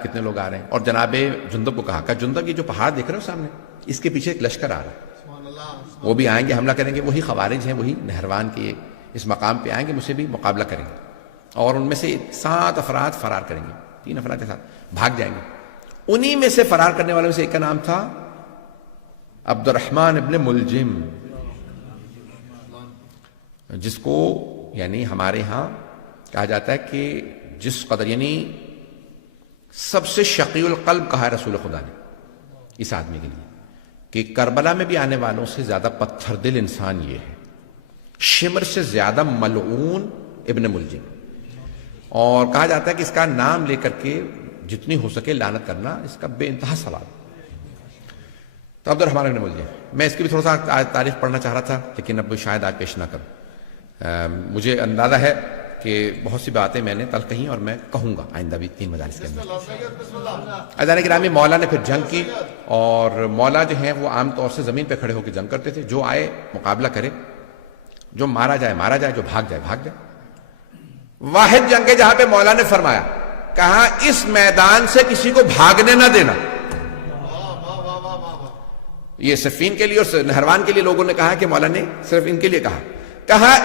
کہ کتنے لوگ آ رہے ہیں، اور جناب جندب کو کہا کہ جندب یہ جو پہاڑ دیکھ رہے ہو سامنے، اس کے پیچھے ایک لشکر آ رہا ہے، وہ بھی آئیں گے، حملہ کریں گے، وہی خوارج ہیں، وہی نہروان کے اس مقام پہ آئیں گے، مجھ سے بھی مقابلہ کریں گے، اور ان میں سے 7 افراد فرار کریں گے، 3 افراد کے ساتھ بھاگ جائیں گے۔ انہی میں سے فرار کرنے والوں میں سے ایک کا نام تھا عبد الرحمن ابن ملجم، جس کو یعنی ہمارے ہاں کہا جاتا ہے کہ جس قدر یعنی سب سے شقی القلب کہا ہے رسول خدا نے اس آدمی کے لیے، کہ کربلا میں بھی آنے والوں سے زیادہ پتھر دل انسان یہ ہے، شمر سے زیادہ ملعون ابن ملجم، اور کہا جاتا ہے کہ اس کا نام لے کر کے جتنی ہو سکے لعنت کرنا اس کا بے انتہا ثواب۔ تو عبد الرحمن ابن ملجم، میں اس کی بھی تھوڑا سا تاریخ پڑھنا چاہ رہا تھا لیکن اب شاید آج پیش نہ کروں۔ مجھے اندازہ ہے کہ بہت سی باتیں میں نے تل کہیں اور میں کہوں گا آئندہ بھی 3 مجالس کے اندر۔ عزیزان گرامی، مولا نے پھر جنگ کی، اور مولا جو ہیں وہ عام طور سے زمین پہ کھڑے ہو کے جنگ کرتے تھے، جو آئے مقابلہ کرے، جو مارا جائے مارا جائے، جو بھاگ جائے بھاگ جائے۔ واحد جنگ ہے جہاں پہ مولا نے فرمایا، کہا اس میدان سے کسی کو بھاگنے نہ دینا۔ یہ صفین کے لیے اور نہروان کے لیے لوگوں نے کہا کہ مولا نے صرف ان کے لیے کہا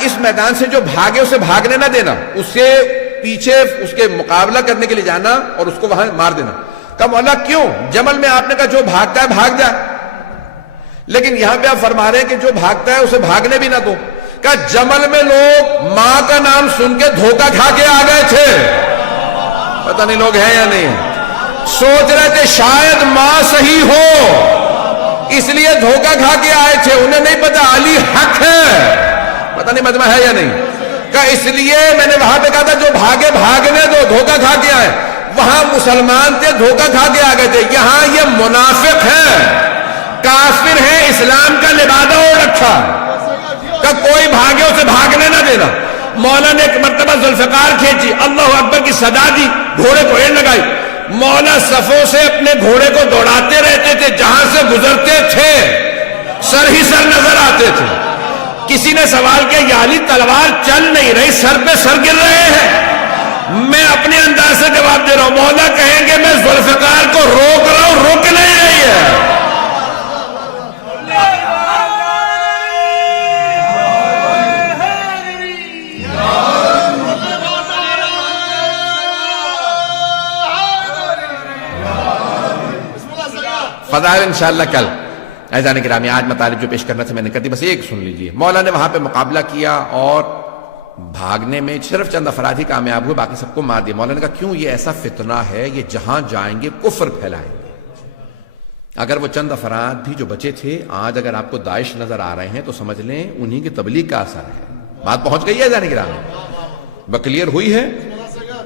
اس میدان سے جو بھاگے اسے بھاگنے نہ دینا، اس سے پیچھے اس کے مقابلہ کرنے کے لیے جانا اور اس کو وہاں مار دینا۔ کہا مولا کیوں؟ جمل میں آپ نے کہا جو بھاگتا ہے بھاگ جائے، لیکن یہاں پہ آپ فرما رہے ہیں کہ جو بھاگتا ہے اسے بھاگنے بھی نہ دو۔ کہا جمل میں لوگ ماں کا نام سن کے دھوکہ کھا کے آ گئے تھے، پتہ نہیں لوگ ہیں یا نہیں، سوچ رہے تھے شاید ماں صحیح ہو اس لیے دھوکہ کھا کے آئے تھے، انہیں نہیں پتا علی حق ہے، پتہ نہیں مجمع ہے یا نہیں۔ کہ اس لیے میں نے وہاں پہ کہا تھا جو بھاگے بھاگنے دو، دھوکہ کھا کے آئے، وہاں مسلمان تھے دھوکہ کھا کے آ گئے تھے، یہاں یہ منافق ہے، کافر ہے، اسلام کا لبادہ اوڑھ رکھا، کہ کوئی بھاگے اسے بھاگنے نہ دینا۔ مولا نے ایک مرتبہ ذوالفقار کھینچی، اللہ اکبر کی صدا دی، گھوڑے کو ایڑ لگائی، مولا صفوں سے اپنے گھوڑے کو دوڑاتے رہتے تھے، جہاں سے گزرتے تھے سر ہی سر نظر آتے تھے۔ کسی نے سوال کیا یا علی تلوار چل نہیں رہی، سر پہ سر گر رہے ہیں؟ میں اپنے انداز سے جواب دے رہا ہوں، مولا کہیں گے میں ذوالفقار کو روک رہا ہوں، رک نہیں رہی ہے۔ فضائل انشاءاللہ کل۔ عزیزان گرامی، آج مطالب جو پیش کرنا تھا میں نے کر دی، بس ایک سن لیجئے۔ مولا نے وہاں پہ مقابلہ کیا اور بھاگنے میں صرف چند افراد ہی کامیاب ہوئے، باقی سب کو مار دیا۔ مولا نے کہا کیوں؟ یہ ایسا فتنہ ہے، یہ جہاں جائیں گے کفر پھیلائیں گے۔ اگر وہ چند افراد بھی جو بچے تھے، آج اگر آپ کو داعش نظر آ رہے ہیں تو سمجھ لیں انہی کی تبلیغ کا اثر ہے۔ بات پہنچ گئی ہے عزیزان گرامی، بکلیئر ہوئی ہے۔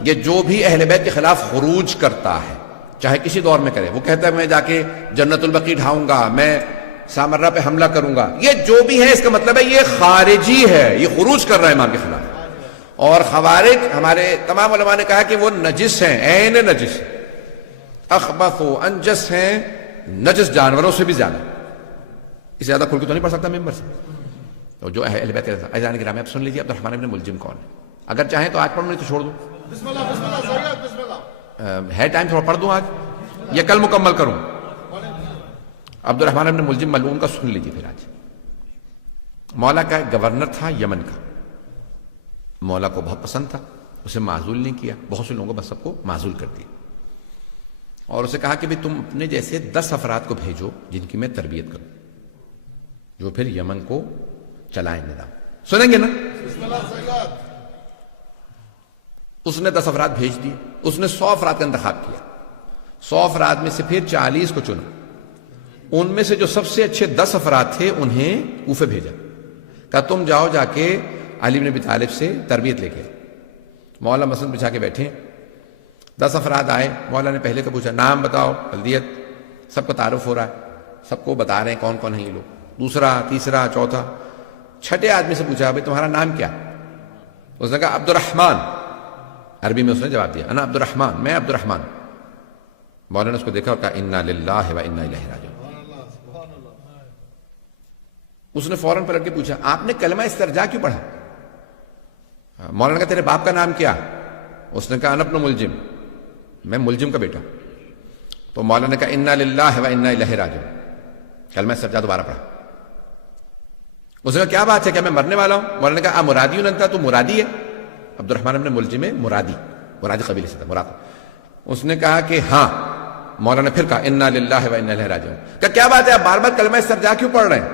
یہ جو بھی اہل بیت کے خلاف خروج کرتا ہے، چاہے کسی دور میں کرے، وہ کہتا ہے میں جا کے جنت البقیع ڈھاؤں گا، میں سامرہ پہ حملہ کروں گا، یہ جو بھی ہے اس کا مطلب ہے یہ خارجی ہے، یہ خروج کر رہا ہے امام کے خلاف۔ اور خوارج ہمارے تمام علماء نے کہا کہ وہ نجس ہیں، عین نجس، اخبث و انجس ہیں، نجس جانوروں سے بھی زیادہ۔ اس سے زیادہ کھل کے تو نہیں پڑھ سکتا ممبر سے۔ تو جو اہل بیت عزیزان گرامی، اب سن لیجیے عبد الرحمن ابن ملجم کون ہے؟ اگر چاہیں تو آج پڑھوں، نہیں تو چھوڑ دوں، ہے ٹائم تھوڑا پڑھ دوں آج یا کل مکمل کروں؟ عبد الرحمن ابن ملجم ملعون کا سن لیجیے پھر آج۔ مولا کا گورنر تھا یمن کا، مولا کو بہت پسند تھا، اسے معزول نہیں کیا، بہت سے لوگوں کو بس سب کو معزول کر دیا، اور اسے کہا کہ بھی تم اپنے جیسے 10 افراد کو بھیجو جن کی میں تربیت کروں، جو پھر یمن کو چلائیں نظام۔ سنیں گے نا؟ اس نے 10 افراد بھیج دیے، اس نے 100 افراد کا انتخاب کیا، 100 افراد میں سے پھر 40 کو چنا، ان میں سے جو سب سے اچھے 10 افراد تھے انہیں کوفے بھیجا، کہا تم جاؤ جا کے علی بن ابی طالب سے تربیت لے کے۔ مولا مسند بچھا کے بیٹھے، 10 افراد آئے، مولا نے پہلے کا پوچھا نام بتاؤ، بلدیت، سب کا تعارف ہو رہا ہے، سب کو بتا رہے ہیں کون کون ہیں یہ لوگ، دوسرا تیسرا چوتھا، چھٹے آدمی سے پوچھا بھائی تمہارا نام کیا؟ اس نے کہا عبد الرحمن، عربی میں اس نے جواب دیا انا عبد الرحمن، میں عبد الرحمن۔ مولانا نے اس کو دیکھا اور کہا انا للہ و انا الیہ راجعون۔ اس نے فوراً پلٹ کے پوچھا آپ نے کلمہ استرجاع کیوں پڑھا؟ مولانا نے کہا تیرے باپ کا نام کیا؟ اس نے کہا انا ابن ملجم، میں ملجم کا بیٹا۔ تو مولانا نے کہا انا للہ و انا الیہ راجعون، کلمہ استرجاع دوبارہ پڑھا. اس نے کہا کیا بات ہے، کیا میں مرنے والا ہوں؟ مولانا نے کہا مرادی انت، تو مرادی ہے؟ عبد الرحمن ابن ملجم مرادی قبیلے سے تھا مراد. اس نے کہا کہ ہاں. مولانا نے پھر کہا انا للہ و انا الیہ راجعون. کہا کیا بات ہے، آپ بار بار کلمہ استرجاع کیوں پڑھ رہے ہیں؟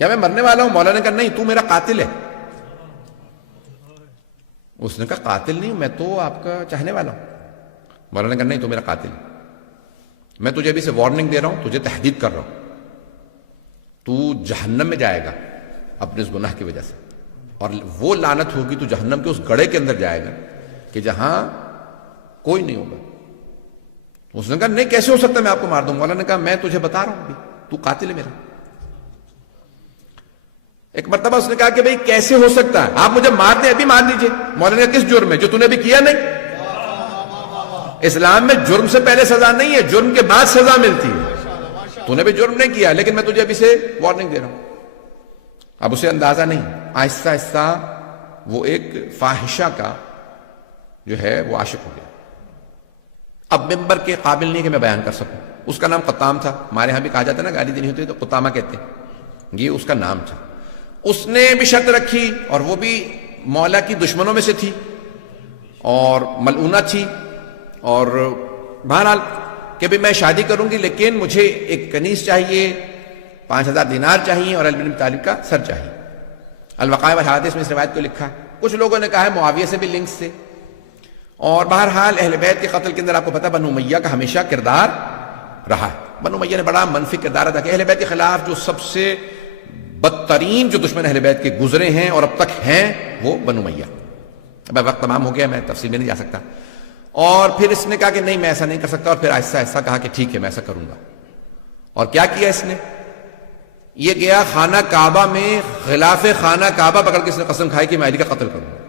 کیا میں مرنے والا ہوں؟ مولانا نے کہا نہیں، تو میرا قاتل ہے. اس نے کہا قاتل نہیں، میں تو آپ کا چاہنے والا ہوں. مولانا نے کہا نہیں، تو میرا قاتل ہے. میں تجھے ابھی سے وارننگ دے رہا ہوں، تجھے تحدید کر رہا ہوں، تو جہنم میں جائے گا اپنے اس گناہ کی وجہ سے، اور وہ لعنت ہوگی، تو جہنم کے اس گڑھے کے اندر جائے گا کہ جہاں کوئی نہیں ہوگا. اس نے کہا نہیں، کیسے ہو سکتا ہے میں آپ کو مار دوں؟ مولانا نے کہا میں تجھے بتا رہا ہوں ابھی، تو قاتل ہے میرا. ایک مرتبہ اس نے کہا کہ بھئی کیسے ہو سکتا ہے، آپ مجھے مار دیں، ابھی مار دیجئے. مولانا نے کہا کس جرم میں؟ جو تو نے ابھی کیا نہیں. اسلام میں جرم سے پہلے سزا نہیں ہے، جرم کے بعد سزا ملتی ہے. تو نے بھی جرم نہیں کیا، لیکن میں تجھے ابھی سے وارننگ دے رہا ہوں. اب اسے اندازہ نہیں، آہستہ آہستہ وہ ایک فاحشہ کا جو ہے وہ عاشق ہو گیا. اب ممبر کے قابل نہیں کہ میں بیان کر سکوں. اس کا نام قطام تھا. ہمارے ہاں بھی کہا جاتا ہے نا، گالی دینی ہوتی ہے تو قطامہ کہتے ہیں، یہ اس کا نام تھا. اس نے بھی شرط رکھی، اور وہ بھی مولا کی دشمنوں میں سے تھی اور ملعونہ تھی، اور بہرحال کہ بھی میں شادی کروں گی لیکن مجھے ایک کنیز چاہیے، 5000 دینار چاہیے، اور علم طالب کا سر چاہیے. الوقائع والحوادث میں اس روایت کو لکھا. کچھ لوگوں نے کہا ہے معاویہ سے بھی لنکس تھے. اور بہرحال اہل بیت کے قتل کے اندر آپ کو پتہ بنو امیہ کا ہمیشہ کردار رہا ہے. بنو امیہ نے بڑا منفی کردار ادا کیا. اہل بیت کے خلاف جو سب سے بدترین جو دشمن اہل بیت کے گزرے ہیں اور اب تک ہیں وہ بنو امیہ. اب وقت تمام ہو گیا، میں تفصیل میں نہیں جا سکتا. اور پھر اس نے کہا کہ نہیں میں ایسا نہیں کر سکتا، اور پھر آہستہ آہستہ کہا کہ ٹھیک ہے میں ایسا کروں گا. اور کیا کیا اس نے؟ یہ گیا خانہ کعبہ میں، غلاف خانہ کعبہ پکڑ کے اس نے قسم کھائی کہ میں علی کا قتل کروں گا.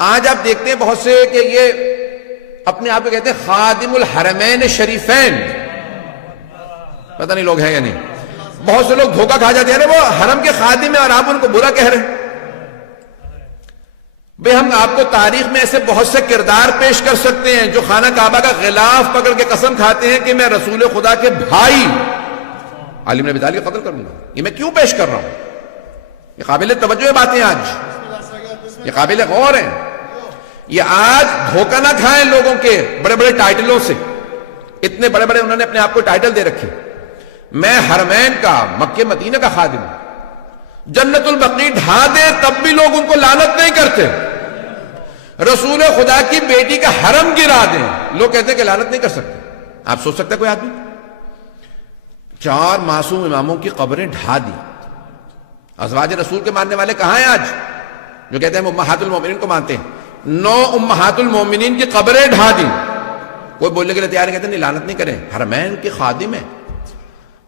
آج آپ دیکھتے ہیں بہت سے کہ یہ اپنے آپ کو کہتے ہیں خادم الحرمین شریفین. پتہ نہیں لوگ ہیں یا نہیں. بہت سے لوگ دھوکہ کھا جاتے ہیں، وہ حرم کے خادم ہیں اور آپ ان کو برا کہہ رہے ہیں. بھئی ہم آپ کو تاریخ میں ایسے بہت سے کردار پیش کر سکتے ہیں جو خانہ کعبہ کا غلاف پکڑ کے قسم کھاتے ہیں کہ میں رسول خدا کے بھائی علی بن ابی طالب کا قتل کروں گا. یہ میں کیوں پیش کر رہا ہوں؟ یہ قابل توجہ باتیں، آج یہ قابل غور ہیں. یہ آج دھوکہ نہ کھائیں لوگوں کے بڑے بڑے ٹائٹلوں سے. اتنے بڑے بڑے انہوں نے اپنے آپ کو ٹائٹل دے رکھے. میں حرمین کا، مکہ مدینہ کا خادم ہوں. جنت البقیع ڈھا دے تب بھی لوگ ان کو لعنت نہیں کرتے. رسول خدا کی بیٹی کا حرم گرا دیں، لوگ کہتے ہیں کہ لعنت نہیں کر سکتے. آپ سوچ سکتے ہیں کوئی آدمی 4 معصوم اماموں کی قبریں ڈھا دی. ازواج رسول کے ماننے والے کہاں ہیں آج جو کہتے ہیں امہات المومنین کو مانتے ہیں؟ 9 امہات المومنین کی قبریں ڈھا دی. کوئی بولنے کے لیے تیار کہتے ہیں نہیں لعنت نہیں کریں، حرمین کے خادم ہیں،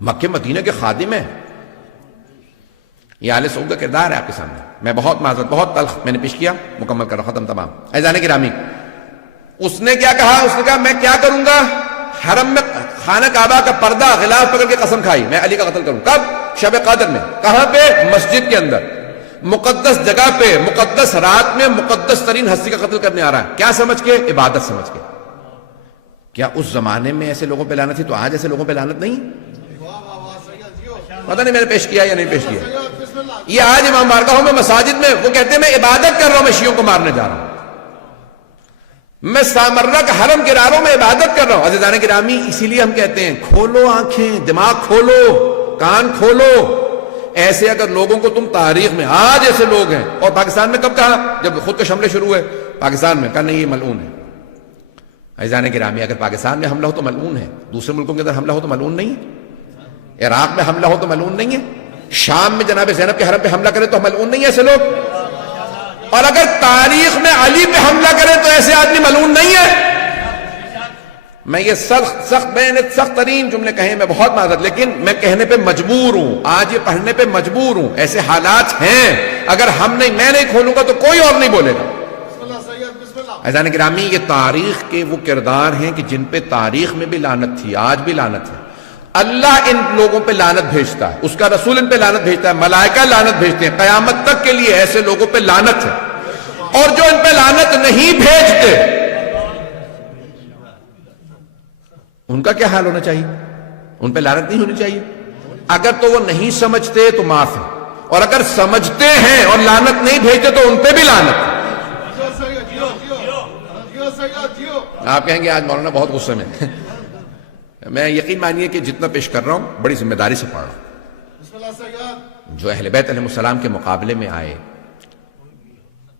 مکہ مدینہ کے خادم ہیں. یہ آل سعود کا کردار ہے آپ کے سامنے. میں بہت معذرت، بہت تلخ میں نے پیش کیا، مکمل کر رہا، ختم تمام. عزیزان گرامی، اس نے کیا کہا؟ اس نے کہا میں کیا کروں گا؟ حرم میں خانہ کعبہ کا پردہ غلاف پکڑ کے قسم کھائی میں علی کا قتل کروں. کب؟ شب قدر میں. کہاں پہ؟ مسجد کے اندر، مقدس جگہ پہ، مقدس رات میں مقدس ترین ہستی کا قتل کرنے آ رہا ہے. کیا سمجھ کے؟ عبادت سمجھ کے. کیا اس زمانے میں ایسے لوگوں پہ لعنت تھی تو آج ایسے لوگوں پہ لعنت نہیں؟ پتہ نہیں میں نے پیش کیا یا نہیں پیش کیا. یہ آج امام بارگاہوں میں، مساجد میں وہ کہتے ہیں میں عبادت کر رہا ہوں، میں شیعوں کو مارنے جا رہا ہوں، میں سامرہ کا حرم گرا رہا ہوں، میں عبادت کر رہا ہوں. عزیزان گرامی، اسی لیے ہم کہتے ہیں کھولو آنکھیں، دماغ کھولو، کان کھولو. ایسے اگر لوگوں کو تم تاریخ میں، آج ایسے لوگ ہیں. اور پاکستان میں کب کہا؟ جب خود کے حملے شروع ہوئے پاکستان میں، کہا نہیں یہ ملعون ہے. عزیزان گرامی، اگر پاکستان میں حملہ ہو تو ملعون ہے، دوسرے ملکوں کے اندر حملہ ہو تو ملعون نہیں ہے، عراق میں حملہ ہو تو ملعون نہیں ہے، شام میں جناب زینب کے حرم پہ حملہ کرے تو ملعون نہیں ہے ایسے لوگ. اور اگر تاریخ میں علی پہ حملہ کرے تو ایسے آدمی ملعون نہیں ہے. میں یہ سخت ترین جملے کہیں، میں بہت معذرت، لیکن میں کہنے پہ مجبور ہوں، آج یہ پڑھنے پہ مجبور ہوں. ایسے حالات ہیں، اگر میں نہیں کھولوں گا تو کوئی اور نہیں بولے گا. عزیزان گرامی، یہ تاریخ کے وہ کردار ہیں کہ جن پہ تاریخ میں بھی لعنت تھی، آج بھی لعنت ہے. اللہ ان لوگوں پہ لعنت بھیجتا ہے، اس کا رسول ان پہ لعنت بھیجتا ہے، ملائکہ لعنت بھیجتے ہیں. قیامت تک کے لیے ایسے لوگوں پہ لعنت ہے. اور جو ان پہ لعنت نہیں بھیجتے ان کا کیا حال ہونا چاہیے؟ ان پہ لعنت نہیں ہونی چاہیے؟ اگر تو وہ نہیں سمجھتے تو معاف ہے، اور اگر سمجھتے ہیں اور لعنت نہیں بھیجتے تو ان پہ بھی لعنت ہے۔ آپ کہیں گے آج مولانا بہت غصے میں میں یقین مانیے کہ جتنا پیش کر رہا ہوں بڑی ذمہ داری سے پڑھ رہا ہوں۔ جو اہل بیت علیہ السلام کے مقابلے میں آئے،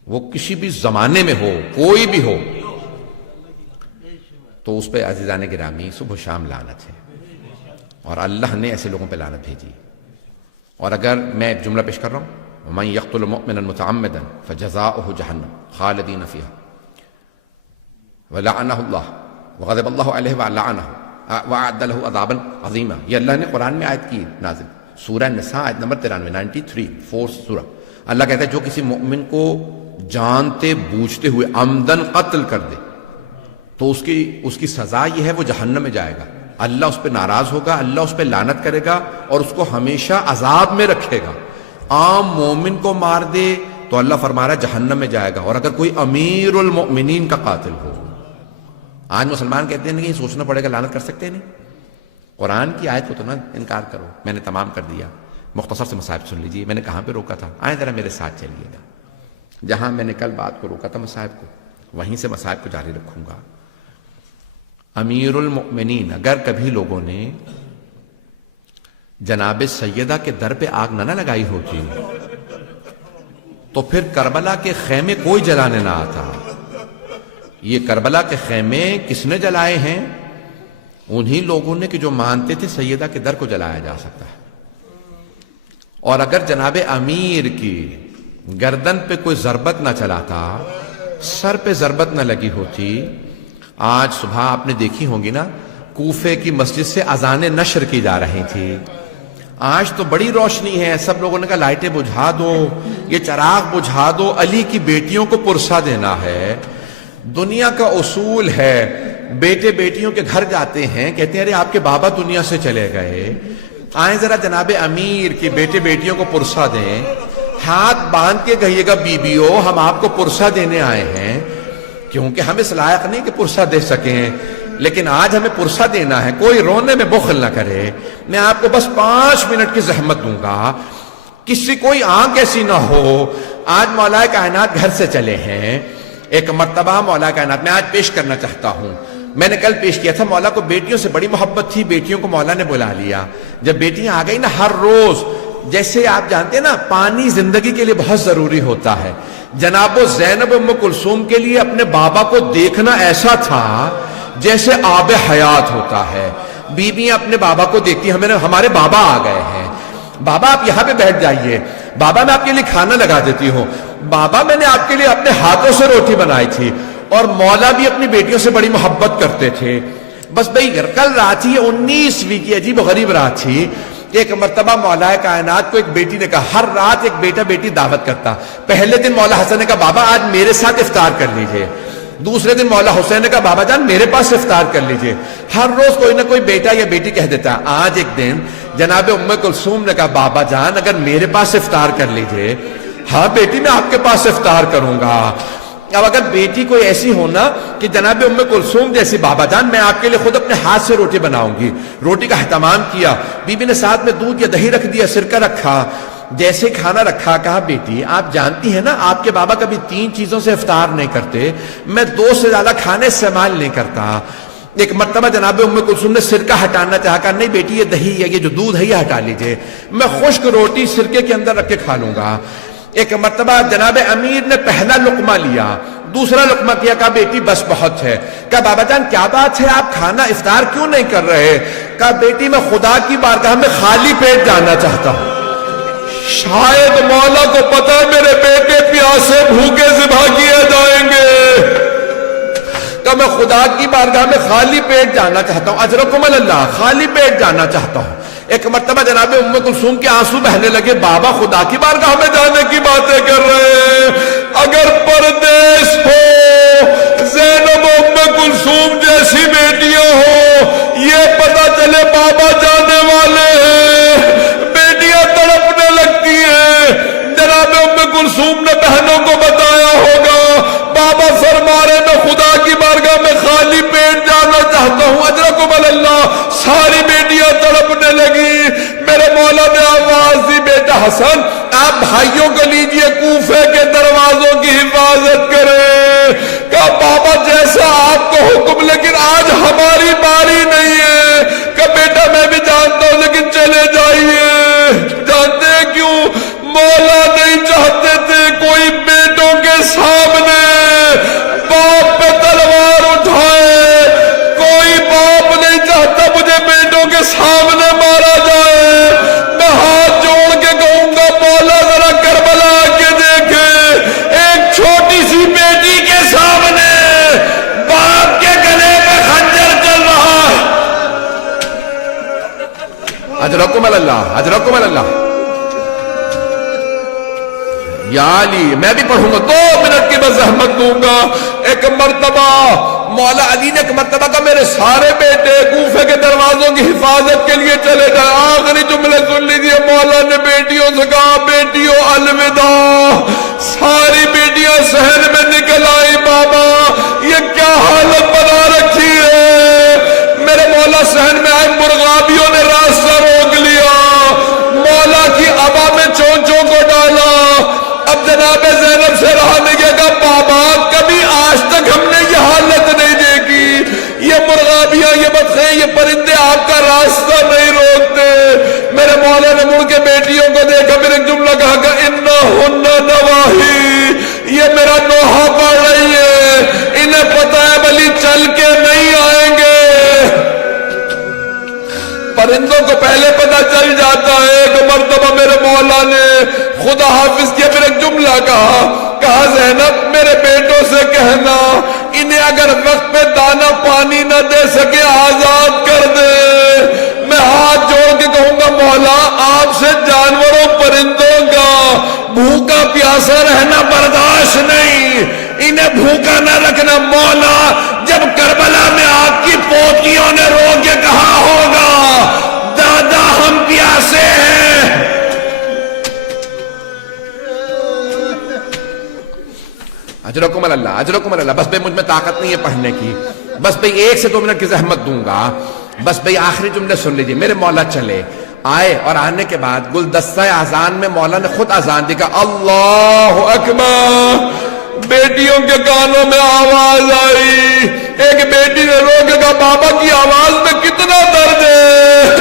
وہ کسی بھی زمانے میں ہو، کوئی بھی ہو، تو اس پہ عزیزان گرامی صبح و شام لعنت ہے، اور اللہ نے ایسے لوگوں پہ لعنت بھیجی۔ اور اگر میں ایک جملہ پیش کر رہا ہوں، وَمَن يَقْتُلْ مُؤْمِنًا مُتَعَمِّدًا فَجَزَاؤُهُ جَهَنَّمُ خَالِدِينَ فِيهَا وَلَعَنَهُ اللَّهُ وَغَضِبَ اللَّهُ عَلَيْهِ وَلَعَنَهُ وَأَعَدَّ لَهُ عَذَابًا عَظِيمًا۔ یہ اللہ نے قرآن میں آیت کی نازل، سورہ نساء آیت نمبر 93 4 سورہ۔ اللہ کہتا ہے جو کسی مؤمن کو جانتے بوجھتے ہوئے عمدن قتل کر دے تو اس کی سزا یہ ہے وہ جہنم میں جائے گا، اللہ اس پہ ناراض ہوگا، اللہ اس پہ لعنت کرے گا اور اس کو ہمیشہ عذاب میں رکھے گا۔ عام مومن کو مار دے تو اللہ فرما رہا ہے جہنم میں جائے گا، اور اگر کوئی امیر المؤمنین کا قاتل ہو۔ آج مسلمان کہتے ہیں نہیں سوچنا پڑے گا، لعنت کر سکتے ہیں نہیں، قرآن کی آیت کو تو نہ انکار کرو۔ میں نے تمام کر دیا، مختصر سے مصائب سن لیجیے، میں نے کہاں پہ روکا تھا، آئیں ذرا میرے ساتھ چلیے گا۔ جہاں میں نے کل بات کو روکا تھا مصائب کو، وہیں سے مصائب کو جاری رکھوں گا۔ امیر المؤمنین، اگر کبھی لوگوں نے جناب سیدہ کے در پہ آگ نہ لگائی ہوتی تو پھر کربلا کے خیمے کوئی جلانے نہ آتا۔ یہ کربلا کے خیمے کس نے جلائے ہیں؟ انہی لوگوں نے کہ جو مانتے تھے سیدہ کے در کو جلایا جا سکتا ہے۔ اور اگر جناب امیر کی گردن پہ کوئی ضربت نہ چلاتا، سر پہ ضربت نہ لگی ہوتی، آج صبح آپ نے دیکھی ہوں گی نا کوفے کی مسجد سے اذانیں نشر کی جا رہی تھی۔ آج تو بڑی روشنی ہے، سب لوگوں نے کہا لائٹیں بجھا دو، یہ چراغ بجھا دو، علی کی بیٹیوں کو پرسا دینا ہے۔ دنیا کا اصول ہے، بیٹے بیٹیوں کے گھر جاتے ہیں، کہتے ہیں ارے آپ کے بابا دنیا سے چلے گئے، آئیں ذرا جناب امیر کی بیٹے بیٹیوں کو پرسا دیں، ہاتھ باندھ کے کہیے گا بیبیو ہم آپ کو پرسا دینے آئے ہیں، کیونکہ ہم اس لائق نہیں کہ پرسا دے سکیں، لیکن آج ہمیں پرسا دینا ہے، کوئی رونے میں بخل نہ کرے، میں آپ کو بس 5 منٹ کی زحمت دوں گا، کسی کوئی آنکھ ایسی نہ ہو۔ آج مولا کائنات گھر سے چلے ہیں، ایک مرتبہ مولا کائنات میں آج پیش کرنا چاہتا ہوں، میں نے کل پیش کیا تھا، مولا کو بیٹیوں سے بڑی محبت تھی، بیٹیوں کو مولا نے بلا لیا، جب بیٹیاں آ گئی نا ہر روز، جیسے آپ جانتے ہیں نا پانی زندگی کے لیے بہت ضروری ہوتا ہے، جناب زینب ام کلثوم کے لیے اپنے بابا کو دیکھنا ایسا تھا جیسے آب حیات ہوتا ہے۔ بیویاں اپنے بابا کو دیکھتی ہیں، ہمارے بابا آ گئے ہیں، بابا آپ یہاں پہ بیٹھ جائیے، بابا میں آپ کے لیے کھانا لگا دیتی ہوں، بابا میں نے آپ کے لیے اپنے ہاتھوں سے روٹی بنائی تھی۔ اور مولا بھی اپنی بیٹیوں سے بڑی محبت کرتے تھے۔ بس بھئی کل رات ہی 19ویں کی عجیب و غریب رات تھی، ایک مرتبہ مولا کائنات کو ایک بیٹی نے کہا، ہر رات ایک بیٹا بیٹی دعوت کرتا، پہلے دن مولا حسن نے کہا بابا آج میرے ساتھ افطار کر لیجئے، دوسرے دن مولا حسین نے کہا بابا جان میرے پاس افطار کر لیجئے، ہر روز کوئی نہ کوئی بیٹا یا بیٹی کہہ دیتا۔ آج ایک دن جناب ام کلثوم نے کہا بابا جان اگر میرے پاس افطار کر لیجئے، ہاں بیٹی میں آپ کے پاس افطار کروں گا۔ اب اگر بیٹی کوئی ایسی ہونا کہ جناب ام کلثوم جیسی، بابا جان میں آپ کے لیے خود اپنے ہاتھ سے روٹی بناؤں گی، روٹی کا اہتمام کیا، بی بی نے ساتھ میں دودھ یا دہی رکھ دیا، سرکہ رکھا، جیسے کھانا رکھا کہا بیٹی آپ جانتی ہیں نا آپ کے بابا کبھی 3 چیزوں سے افطار نہیں کرتے، میں 2 سے زیادہ کھانے استعمال نہیں کرتا۔ ایک مرتبہ جناب ام کلثوم نے سرکہ ہٹانا چاہا، کہا نہیں بیٹی یہ دہی ہے، یہ جو دودھ ہے یہ ہٹا لیجئے، میں خشک روٹی سرکے کے اندر رکھ کے کھا لوں گا۔ ایک مرتبہ جناب امیر نے پہلا لقمہ لیا، دوسرا لقمہ کیا، کہا بیٹی بس بہت ہے، کہا بابا جان کیا بات ہے آپ کھانا افطار کیوں نہیں کر رہے؟ کہا بیٹی میں خدا کی بارگاہ میں خالی پیٹ جانا چاہتا ہوں، شاید مولا کو پتا میرے بیٹے پیاسے بھوکے ذبح کیے جائیں گے، کہ میں خدا کی بارگاہ میں خالی پیٹ جانا چاہتا ہوں، اجرکم اللہ، خالی پیٹ جانا چاہتا ہوں۔ ایک مرتبہ جناب ام کلثوم کے آنسو بہنے لگے، بابا خدا کی بارگاہ میں جانے کی باتیں کر رہے ہیں، اگر پردیس ہو زینب ام کلثوم جیسی بیٹیاں ہو، یہ پتہ چلے بابا جانے والے ہیں، بیٹیاں تڑپنے لگتی ہیں، جناب ام کلثوم نے بہنوں کو بتایا ہوگا، بابا فرما رہے میں خدا کی بارگاہ میں خالی پیٹ جانا چاہتا ہوں، اجرکم اللہ۔ مولا نے آواز دی بیٹا حسن آپ بھائیوں کو لیجئے کوفے کے دروازوں کی حفاظت کریں. کہا بابا جیسا آپ کو حکم لیکن آج ہماری باری نہیں ہے. کہا بیٹا میں بھی جانتا ہوں لیکن چلے جائیے. جانتے ہیں کیوں؟ مولا نہیں چاہتے تھے کوئی بیٹوں کے سامنے باپ پہ تلوار اٹھائے. کوئی باپ نہیں چاہتا مجھے بیٹوں کے سامنے مارا جائے. میں ہاتھ جوڑ کے کہوں گا مولا ذرا کربلا کے دیکھے ایک چھوٹی سی بیٹی کے سامنے باپ کے گلے پہ خنجر چل رہا ہے. اجرکم اللہ اجرکم اللہ. یا علی میں بھی پڑھوں گا 2 منٹ کی میں زحمت دوں گا. ایک مرتبہ مولا علی نے ایک مرتبہ کا میرے سارے بیٹے کوفے کے دروازوں کی حفاظت کے لیے چلے جائیں. آخری جملے سن لیجیے. مولا نے بیٹیوں سے کہا بیٹیوں الوداع. ساری بیٹیاں صحن میں نکل آئی. بابا یہ کیا حالت بنا رکھی ہے. میرے مولا صحن میں آئے. مرغابیوں نے راستہ روک لیا. مولا کی عبا میں چونچوں کو ڈالا. اب جناب زینب سے رہا نہیں گیا. کہا بابا کبھی آج تک ہم نے یہ حالت نہیں دیکھی. یہ مرغابیاں یہ بطخیں یہ پرندے آپ کا راستہ نہیں روکتے. میرے مولا نے مڑ کے بیٹیوں کو دیکھا. پھر ایک جملہ کہا کہ انہن نواہی. یہ میرا نوحہ پڑھ رہی ہے. انہیں پتہ ہے بلی چل کے نہیں آئیں گے. پرندوں کو پہلے پتہ چل جاتا ہے. ایک مرتبہ میرے مولا نے خدا حافظ کیا. پھر ایک جملہ کہا زینب میرے بیٹوں سے کہنا انہیں اگر وقت پہ دانا پانی نہ دے سکے آزاد کر دے. میں ہاتھ جوڑ کے کہوں گا مولا آپ سے جانوروں پرندوں کا بھوکا پیاسا رہنا برداشت نہیں. انہیں بھوکا نہ رکھنا. مولا جب کربلا میں آپ کی پوتیوں نے رو کے کہا ہوگا دادا ہم پیاسے ہیں. اجرکم اللہ اجرکم اللہ. بس بھائی مجھ میں طاقت نہیں ہے پڑھنے کی. بس بھائی 1 سے 2 منٹ کی زحمت دوں گا. بس بھائی آخری جملے سن لیجیے. میرے مولا چلے آئے اور آنے کے بعد گلدستہ اذان میں مولا نے خود اذان دی. کہا اللہ اکبر. بیٹیوں کے کانوں میں آواز آئی. ایک بیٹی نے رو کے کہا بابا کی آواز میں کتنا درد ہے.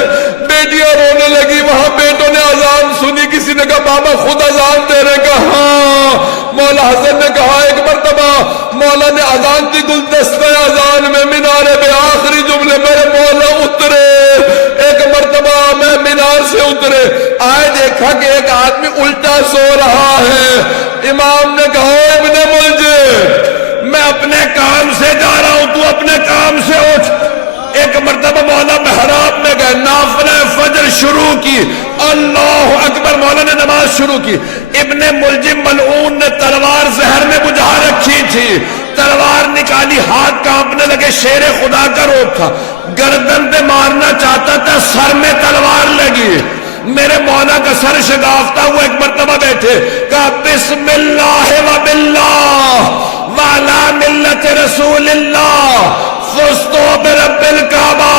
بیٹیاں رونے لگی. وہاں بیٹوں نے اذان سنی. کسی نے کہا بابا خود اذان دے رہے. کہا ہاں. مولا حسن نے کہا ایک مرتبہ مولا نے اذان دی گلدستہ اذان میں مینارے میں آخری جملے میرے مولا اترے. ایک مرتبہ میں مینار سے اترے. آئے دیکھا کہ ایک آدمی الٹا سو رہا ہے. امام نے کہا ابن ملجم میں اپنے کام سے جا رہا ہوں تو اپنے کام سے اٹھ. ایک مرتبہ مولا محراب میں گئے. نافلہ فجر شروع کی. اللہ اکبر. مولا نے نماز شروع کی. ابن ملجم ملعون نے تلوار زہر میں بجھا رکھی تھی. تلوار نکالی. ہاتھ کانپنے لگے. شیر خدا کا روپ تھا. گردن پہ مارنا چاہتا تھا. سر میں تلوار لگی. میرے مولا کا سر شگافتہ ہوا. ایک مرتبہ بیٹھے. کہا بسم اللہ و باللہ وعلی ملت رسول اللہ فزتو برب الکعبہ.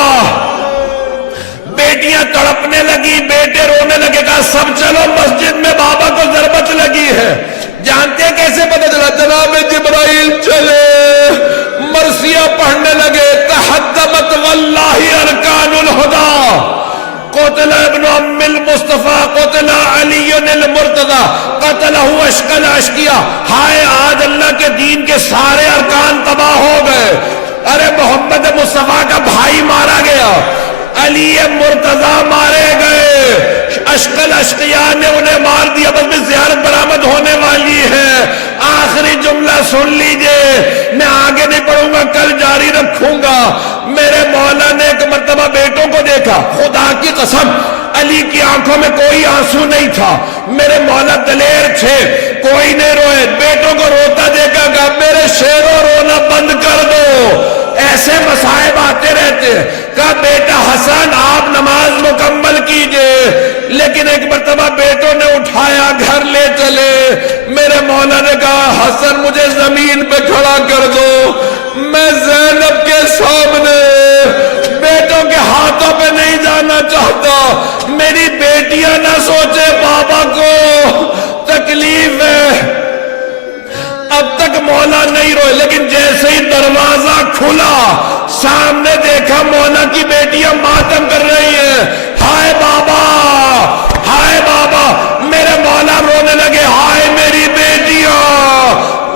بیٹیاں تڑپنے لگی. بیٹے رونے لگے. کہا سب چلو مسجد میں بابا کو ضربت لگی ہے. جانتے ہیں کیسے پتہ چلا؟ جناب جبرائیل چلے. مرثیہ پڑھنے لگے. تحدمت واللہ ارکان الہدی. قتل ابن ام المصطفیٰ قتل علی المرتضی قتلہ اشقل اشقیہ. ہائے آج اللہ کے دین کے سارے ارکان تباہ ہو گئے. ارے محمد مصطفیٰ کا بھائی مارا گیا. علی مرتضی مارے گئے. اشقل اشقیہ نے انہیں مار دیا. بس میں زیارت برآمد ہونے والی ہے. آخری جملہ سن لیجئے. میں آگے نہیں پڑھوں گا کل جاری رکھوں گا. میرے مولا نے ایک مرتبہ بیٹوں کو دیکھا. خدا کی قسم علی کی آنکھوں میں کوئی آنسو نہیں تھا. میرے مولا دلیر تھے. کوئی نہیں روئے. بیٹوں کو روتا دیکھا. کہا میرے شیروں رونا بند کر دو. ایسے مصائب آتے رہتے ہیں. کہا بیٹا حسن آپ نماز مکمل کیجئے. لیکن ایک مرتبہ بیٹوں نے اٹھایا گھر لے چلے. میرے مولا نے کہا حسن مجھے زمین پہ کھڑا کر دو. میں زینب کے سامنے بیٹوں کے ہاتھوں پہ نہیں جانا چاہتا. میری بیٹی بیٹیاں نہ سوچے بابا کو تکلیف ہے، اب تک مولا نہیں روئے، لیکن جیسے ہی دروازہ کھلا سامنے دیکھا مولا کی بیٹیاں ماتم کر رہی ہیں، ہائے بابا، ہائے بابا، میرے مولا رونے لگے، ہائے میری بیٹیاں۔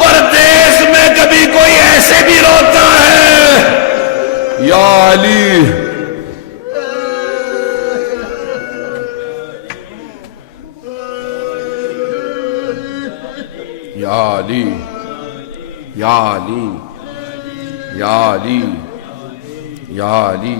پردیس میں کبھی کوئی ایسے بھی روتا ہے؟ یا علی، یا علی، یا علی، یا علی، یا علی۔